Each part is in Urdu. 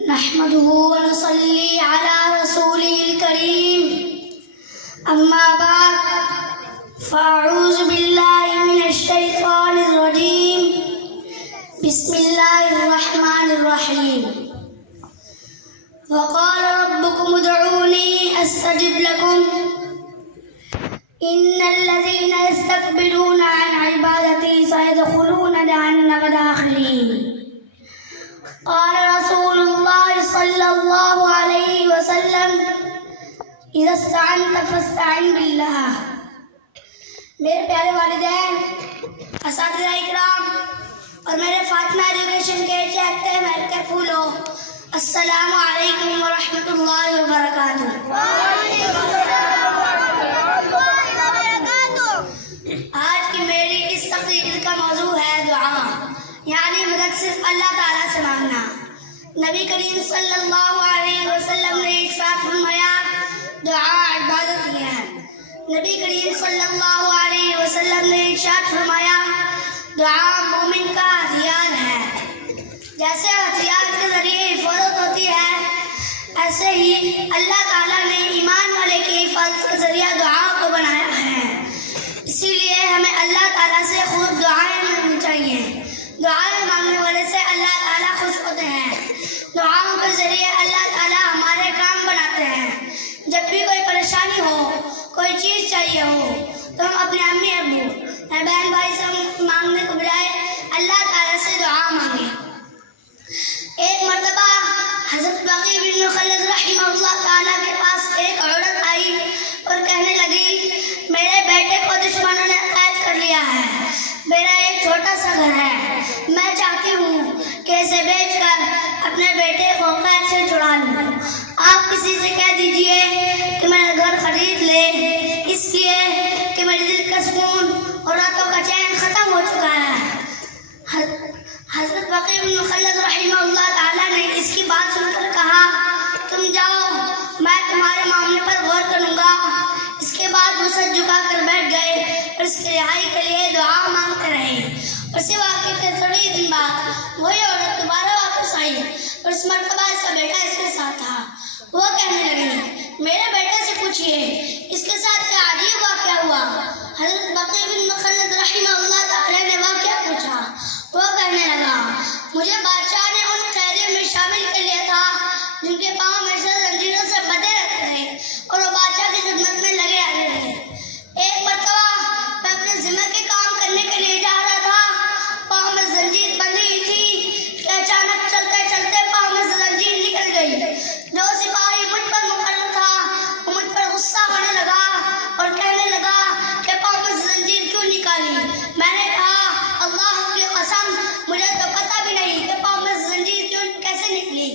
نحمده ونصلي على رسوله الكريم أما بعد فأعوذ بالله من الشيطان الرجيم بسم الله الرحمن الرحيم وقال ربكم ادعوني أستجب لكم إن الذين يستكبرون عن عبادتي سيدخلون جهنم داخلين قال رسول الله صلى الله عليه وسلم اذا استعنت فاستعن بالله. میرے پیارے والدین، اساتذہ اکرام اور میرے فاطمہ ایجوکیشن کے چہتے مہکتے پھولوں، السلام علیکم ورحمۃ اللہ وبرکاتہ. آج کی میری اس تقریر کا موضوع ہے دعا، یعنی مدد صرف اللہ تعالیٰ سے مانگنا. نبی کریم صلی اللہ علیہ وسلم نے ارشاد فرمایا دعا عبادت ہی ہے. نبی کریم صلی اللہ علیہ وسلم نے ارشاد فرمایا دعا مومن کا ہتھیار ہے. جیسے ہتھیار کے ذریعے حفاظت ہوتی ہے، ایسے ہی اللہ تعالیٰ نے ایمان والے کی حفاظت کا ذریعہ دعا کو بنایا ہے. اسی لیے ہمیں اللہ تعالیٰ سے خوب دعائیں مانگنی چاہیے. دعائیں مانگنے والے سے اللہ تعالیٰ خوش ہوتے ہیں. دعاؤں کے ذریعے اللہ تعالیٰ ہمارے کام بناتے ہیں. جب بھی کوئی پریشانی ہو، کوئی چیز چاہیے ہو، تو ہم اپنے امی ابو یا بہن بھائی سے مانگنے کو بجائے اللہ تعالیٰ سے دعا مانگیں. ایک مرتبہ حضرت بقی بن مخلد رحمہ اللہ تعالیٰ کے پاس ایک عورت آئی اور کہنے لگی میرے بیٹے کو دشمنوں نے قید کر لیا ہے. میرا ایک چھوٹا سا گھر ہے، میں چاہتی ہوں کہ اسے بیچ کر اپنے بیٹے کو قید سے چھڑا لوں. آپ کسی سے کہہ دیجئے کہ میرا گھر خرید لے، اس لیے کہ میرے دل کا سکون اور راتوں کا چین ختم ہو چکا ہے. حضرت بقی بن مخلد رحمہ اللہ تعالیٰ نے اس کی بات سن کر کہا تم جاؤ، میں تمہارے معاملے پر غور کروں گا. اس کے بعد وہ سر جھکا کر بیٹھ گئے اور اس کی رہائی کے لیے دعا مانگتے رہے. اسی واقعے کے تھوڑے دن بعد وہی عورت دوبارہ واپس آئی اور اس مرتبہ اس کا بیٹا اس کے ساتھ تھا. وہ کہنے لگی میرے بیٹے سے پوچھئے اس کے ساتھ کیا عجیب واقعہ ہوا. حضرت بقی بن مخلد رحمہ اللہ تعالیٰ نے واقعہ پوچھا. وہ کہنے لگا مجھے بادشاہ نے ان قیدیوں میں شامل کر لیا تھا جن کے پاؤں ہمیشہ زنجیروں سے بندھے رہتے تھے اور وہ بادشاہ کی خدمت میں لگے رہتے تھے. ایک مرتبہ میں اپنے ذمہ کے کام کرنے کے لیے جا رہا تھا، پاؤں میں زنجیر بندھی ہوئی تھی کہ اچانک چلتے چلتے پاؤں میں سے زنجیر نکل گئی. جو سپاہی مجھ پر مقرر تھا وہ مجھ پر غصہ ہونے لگا اور کہنے لگا کہ پاؤں میں سے زنجیر کیوں نکالی. میں نے کہا اللہ کی قسم مجھے تو پتہ بھی نہیں کہ پاؤں میں سے زنجیر کیسے نکلی.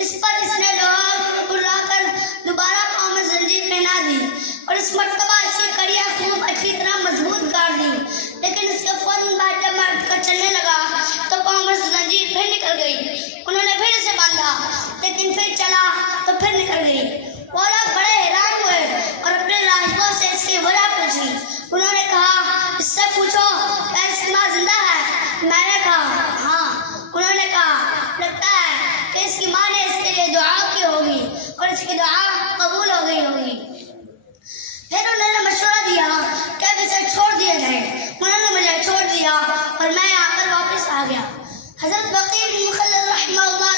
اس پر اس نے لوہا بلا کر دوبارہ پاؤں میں زنجیر پہنا دی اور اس مرتبہ اس کی کڑیاں خوب اچھی طرح مضبوط کر دی. لیکن اس کے فوراً بعد جب میں اٹھ کر چلنے لگا تو پاؤں میں سے زنجیر پھر نکل گئی. انہوں نے پھر اسے باندھا لیکن پھر چلا تو پھر نکل گئی. وہ لوگ بڑے حیران ہوئے اور اپنے راہبوں سے اس کی وجہ پوچھی. انہوں نے کہا اس سے پوچھو کیا اس کی ماں زندہ ہے. میں نے کہا ہاں. انہوں نے کہا لگتا ہے کہ اس کی ماں نے اس کے لیے دعا کی ہوگی اور اس کی دعا قبول ہو گئی ہوگی. پھر انہوں نے مشورہ دیا کہ اب اسے چھوڑ دیا جائے. انہوں نے مجھے چھوڑ دیا اور میں یہاں پر واپس آ گیا. حضرت بقی بن مخلد رحمہ اللہ